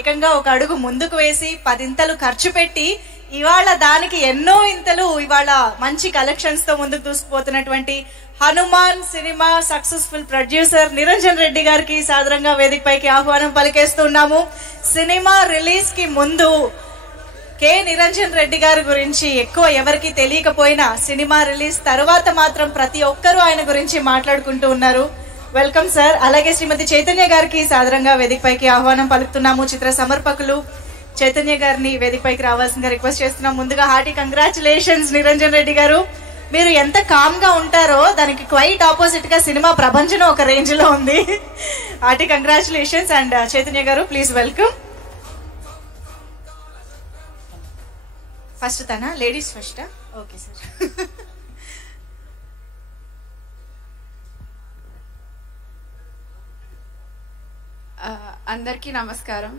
ఏకంగా ఒక అడుగు ముందుకు వేసి 10 ఇంతలు ఖర్చు పెట్టి ఇవాళ దానికి ఎన్నో ఇంతలు ఇవాళ మంచి కలెక్షన్స్ తో ముందుకు దూసుకుపోతున్నటువంటి Hanuman cinema successful producer Niranjan Reddy గారికి సాదరంగా వేదికపైకి ఆహ్వానం పలికేస్తున్నాము. సినిమా రిలీజ్ కి ముందు కె నిరంజన్ రెడ్డి గారి గురించి ఎక్కువ ఎవరికి తెలియకపోయినా సినిమా రిలీజ్ తర్వాత మాత్రం ప్రతి ఒక్కరూ ఆయన గురించి మాట్లాడుకుంటూ ఉన్నారు. Welcome sir. అలాగే శ్రీమతి చైతన్య గారికి సాదరంగా వేదికపైకి ఆహ్వానం పలుకుతున్నాము. చిత్ర సమర్పకులు చైతన్య గారిని వేదికపైకి రావాల్సిందిగా రిక్వెస్ట్ చేస్తున్నాం. ముందుగా హార్టీ కంగ్రాచులేషన్స్ నిరంజన్ రెడ్డి గారు. మీరు ఎంత కామ్ గా ఉంటారో దానికి క్వైట్ ఆపోజిట్ గా సినిమా ప్రపంచం ఒక రేంజ్ లో ఉంది. Hearty congratulations. అండ్ చైతన్య గారు ప్లీజ్ వెల్కమ్. ఫస్ట్ తన లేడీస్ ఫస్ట్. Okay sir. అందరికీ నమస్కారం.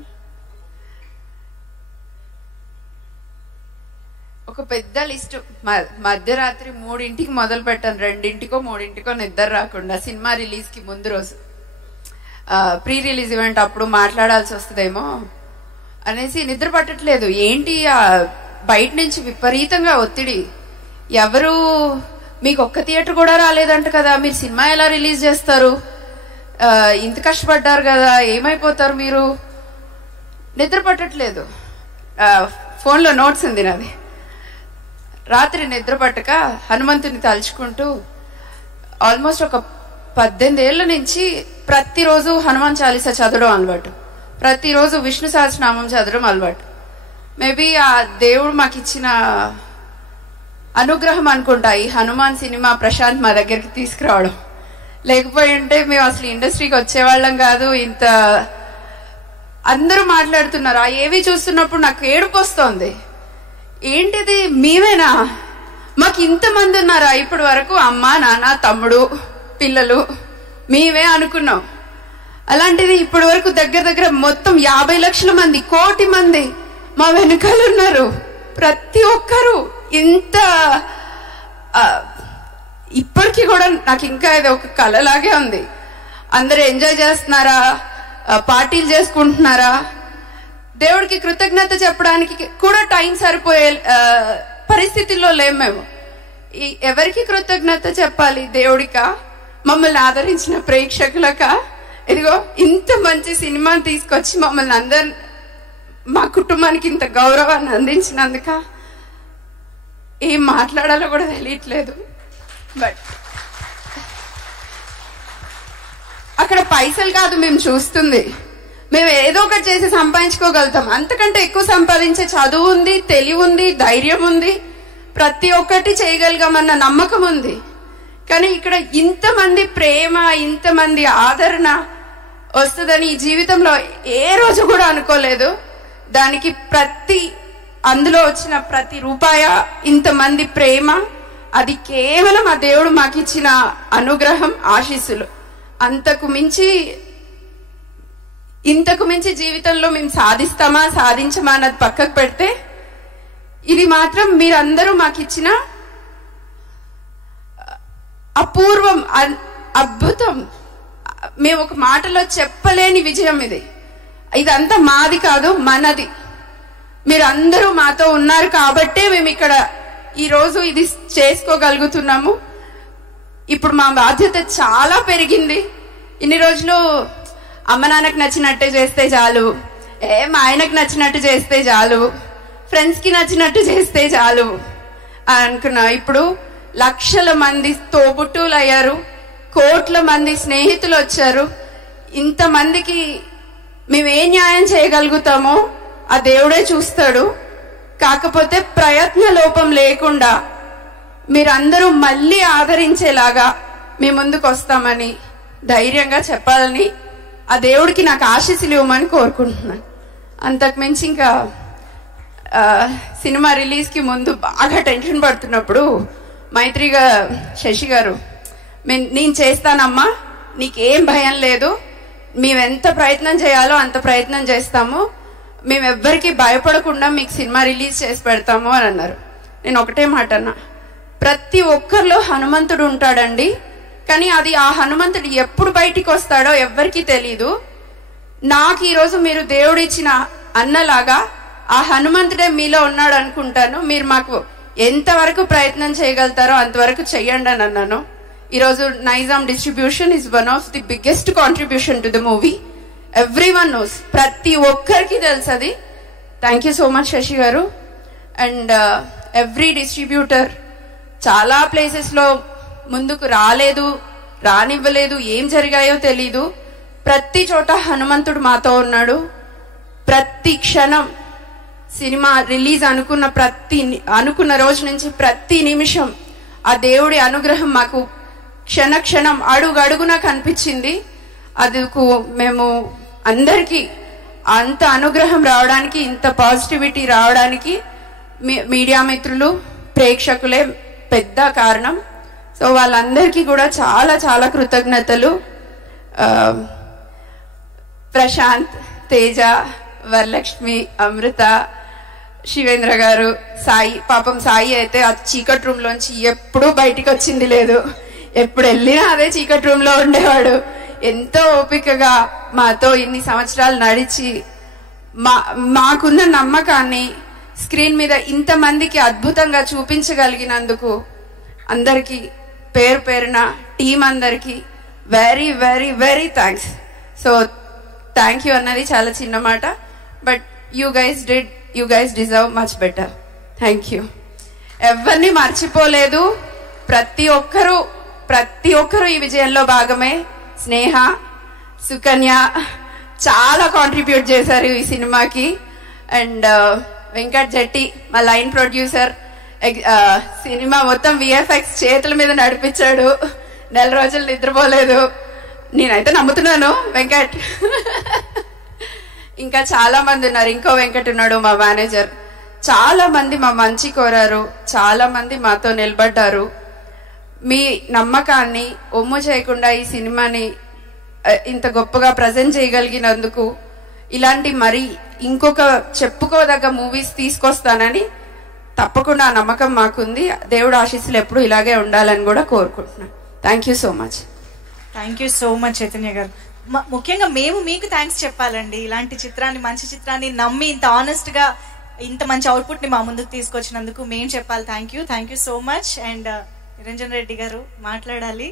ఒక పెద్ద లిస్టు మధ్యరాత్రి 3ంటికి మొదలు పెట్టాను. 2ంటికో 3ంటికో నిద్ర రాకుండా సినిమా రిలీజ్ కి ముందు రోజు ప్రీ రిలీజ్ ఈవెంట్ అప్పుడు మాట్లాడాల్సి వస్తుందేమో అనేసి నిద్ర పట్టట్లేదు. ఏంటి బయట నుంచి విపరీతంగా ఒత్తిడి. ఎవరు మీకు ఒక్క థియేటర్ కూడా రాలేదంట కదా, మీరు సినిమా ఎలా రిలీజ్ చేస్తారు, ఇంత కష్టపడ్డారు కదా, ఏమైపోతారు మీరు, నిద్ర పట్టట్లేదు. ఫోన్లో నోట్స్ ఉంది నాది. రాత్రి నిద్ర పట్టక హనుమంతుని తలుచుకుంటూ ఆల్మోస్ట్ ఒక 18 ఏళ్ల నుంచి ప్రతిరోజు హనుమాన్ చాలీసా చదవడం అలవాటు, ప్రతిరోజు విష్ణు సహస్రనామం చదవడం అలవాటు. మేబీ ఆ దేవుడు మాకు ఇచ్చిన అనుగ్రహం అనుకుంటా ఈ హనుమాన్ సినిమా ప్రశాంత్ మా దగ్గరికి తీసుకురావడం. లేకపోయి ఉంటే మేము అసలు ఇండస్ట్రీకి వచ్చేవాళ్ళం కాదు. ఇంత అందరూ మాట్లాడుతున్నారు. ఆ ఏవి చూస్తున్నప్పుడు నాకు ఏడుపు వస్తోంది. ఏంటిది, మేమేనా, మాకు ఇంతమంది ఉన్నారా ఇప్పటి వరకు, అమ్మ నాన్న తమ్ముడు పిల్లలు మేమే అనుకున్నాం. అలాంటిది ఇప్పటి వరకు దగ్గర దగ్గర మొత్తం 50 లక్షల మంది, 1 కోటి మంది మా వెనకాల ఉన్నారు. ప్రతి ఒక్కరు ఇంత ఇప్పటికీ కూడా నాకు ఇంకా ఇది ఒక కళలాగే ఉంది. అందరూ ఎంజాయ్ చేస్తున్నారా, పార్టీలు చేసుకుంటున్నారా, దేవుడికి కృతజ్ఞత చెప్పడానికి కూడా టైం సరిపోయే పరిస్థితుల్లో లేము మేము. ఎవరికి కృతజ్ఞత చెప్పాలి, దేవుడికా, మమ్మల్ని ఆదరించిన ప్రేక్షకులక, ఇదిగో ఇంత మంచి సినిమాని తీసుకొచ్చి మమ్మల్ని అందరు మా కుటుంబానికి ఇంత గౌరవాన్ని అందించినందుక ఏం మాట్లాడాలో కూడా తెలియట్లేదు. బట్ అక్కడ పైసలు కాదు మేము చూస్తుంది, మేము ఏదో ఒకటి చేసి సంపాదించుకోగలుగుతాం. అంతకంటే ఎక్కువ సంపాదించే చదువు ఉంది, తెలివి ఉంది, ధైర్యం ఉంది, ప్రతి ఒక్కటి చేయగలిగామన్న నమ్మకం ఉంది. కానీ ఇక్కడ ఇంతమంది ప్రేమ, ఇంతమంది ఆదరణ వస్తుందని ఈ జీవితంలో ఏ రోజు కూడా అనుకోలేదు. దానికి అందులో వచ్చిన ప్రతి రూపాయ, ఇంతమంది ప్రేమ, అది కేవలం ఆ దేవుడు మాకు ఇచ్చిన అనుగ్రహం, ఆశీస్సులు. ఇంతకు మించి జీవితంలో మేము సాధిస్తామా సాధించమా అన్నది పక్కకు పెడితే, ఇది మాత్రం మీరందరూ మాకు ఇచ్చిన అపూర్వం, అద్భుతం. మేము ఒక మాటలో చెప్పలేని విజయం ఇది. ఇదంతా మాది కాదు, మనది. మీరందరూ మాతో ఉన్నారు కాబట్టే మేము ఇక్కడ ఈరోజు ఇది చేసుకోగలుగుతున్నాము. ఇప్పుడు మా బాధ్యత చాలా పెరిగింది. ఇన్ని రోజులు అమ్మ నాన్నకు నచ్చినట్టే చేస్తే చాలు, మా ఆయనకు నచ్చినట్టు చేస్తే చాలు, ఫ్రెండ్స్ కి నచ్చినట్టు చేస్తే చాలు అనుకున్నా. ఇప్పుడు లక్షల మంది తోబుట్టువులు అయ్యారు, కోట్ల మంది స్నేహితులు వచ్చారు. ఇంతమందికి మేము ఏ న్యాయం చేయగలుగుతామో ఆ దేవుడే చూస్తాడు. కాకపోతే ప్రయత్న లోపం లేకుండా మీరందరూ మళ్ళీ ఆదరించేలాగా మీ ముందుకు వస్తామని ధైర్యంగా చెప్పాలని, ఆ దేవుడికి నాకు ఆశీస్సులు ఇవ్వమని కోరుకుంటున్నాను. అంతకుమించి ఇంకా సినిమా రిలీజ్కి ముందు బాగా టెన్షన్ పడుతున్నప్పుడు మైత్రిగా శశి గారు, నేను చేస్తానమ్మా, నీకేం భయం లేదు, మేమెంత ప్రయత్నం చేయాలో అంత ప్రయత్నం చేస్తాము, మేమెవ్వరికి భయపడకుండా మీకు సినిమా రిలీజ్ చేసి పెడతాము అని అన్నారు. నేను ఒకటే మాట అన్నా, ప్రతి ఒక్కరిలో హనుమంతుడు ఉంటాడండి, కానీ అది ఆ హనుమంతుడు ఎప్పుడు బయటికి వస్తాడో ఎవ్వరికీ తెలీదు. నాకు ఈరోజు మీరు దేవుడిచ్చిన అన్నలాగా ఆ హనుమంతుడే మీలో ఉన్నాడు అనుకుంటాను. మీరు మాకు ఎంతవరకు ప్రయత్నం చేయగలుగుతారో అంతవరకు చెయ్యండి అని అన్నాను. ఈరోజు Nizam distribution is one of the biggest contribution to the movie. Everyone knows, ప్రతి ఒక్కరికి తెలుసు అది. Thank you so much Sashi గారు. అండ్ ఎవ్రీ డిస్ట్రిబ్యూటర్ చాలా ప్లేసెస్లో ముందుకు రాలేదు, రానివ్వలేదు, ఏం జరిగాయో తెలీదు. ప్రతి చోట హనుమంతుడు మాతో ఉన్నాడు. ప్రతి క్షణం సినిమా రిలీజ్ అనుకున్న రోజు నుంచి ప్రతి నిమిషం ఆ దేవుడి అనుగ్రహం మాకు క్షణ క్షణం అడుగడుగునా కనిపించింది. అందుకు మేము అందరికీ అంత అనుగ్రహం రావడానికి, ఇంత పాజిటివిటీ రావడానికి మీడియా మిత్రులు, ప్రేక్షకులే పెద్ద కారణం. సో వాళ్ళందరికీ కూడా చాలా చాలా కృతజ్ఞతలు. ప్రశాంత్, తేజ, వరలక్ష్మి, అమృత, శివేంద్ర గారు, సాయి. పాపం సాయి అయితే ఆ చీకటి రూమ్ లోంచి ఎప్పుడూ బయటికి వచ్చింది లేదు. ఎప్పుడు వెళ్ళినా అదే చీకటి రూమ్ లో ఉండేవాడు. ఎంతో ఓపికగా మాతో ఇన్ని సంవత్సరాలు నడిచి మాకున్న నమ్మకాన్ని స్క్రీన్ మీద ఇంతమందికి అద్భుతంగా చూపించగలిగినందుకు అందరికీ పేరు పేరున టీం అందరికీ very very very thanks. So thank you అన్నది చాలా చిన్న మాట, but you guys deserve much better. Thank you. ఎవరిని మర్చిపోలేదు. ప్రతి ఒక్కరూ ఈ విజయంలో భాగమే. స్నేహ, సుకన్య చాలా కాంట్రిబ్యూట్ చేశారు ఈ సినిమాకి. అండ్ వెంకట్ జట్టి, మా లైన్ ప్రొడ్యూసర్, సినిమా మొత్తం విఎఫ్ఎక్స్ చేతుల మీద నడిపించాడు. 4 రోజులు నిద్రపోలేదు. నేనైతే నమ్ముతున్నాను వెంకట్. ఇంకా చాలా మంది ఉన్నారు. ఇంకో వెంకట్ ఉన్నాడు, మా మేనేజర్. చాలా మంది మా మంచి కోరారు, చాలా మంది మాతో నిలబడ్డారు. మీ నమ్మకాన్ని ఒమ్ము చేయకుండా ఈ సినిమాని ఇంత గొప్పగా ప్రజెంట్ చేయగలిగినందుకు, ఇలాంటి మరి ఇంకొక చెప్పుకోదగ్గ మూవీస్ తీసుకొస్తానని తప్పకుండా ఆ నమ్మకం మాకుంది. దేవుడు ఆశీస్సులు ఎప్పుడు ఇలాగే ఉండాలని కూడా కోరుకుంటున్నాను. Thank you so much. Thank you so much Chaitanya గారు. ముఖ్యంగా మేము మీకు థ్యాంక్స్ చెప్పాలండి. ఇలాంటి చిత్రాన్ని, మంచి చిత్రాన్ని నమ్మి ఇంత ఆనెస్ట్ గా ఇంత మంచి అవుట్పుట్ ని మా ముందుకు తీసుకొచ్చినందుకు మేము చెప్పాలి thank you so much. And Niranjan Reddy గారు మాట్లాడాలి.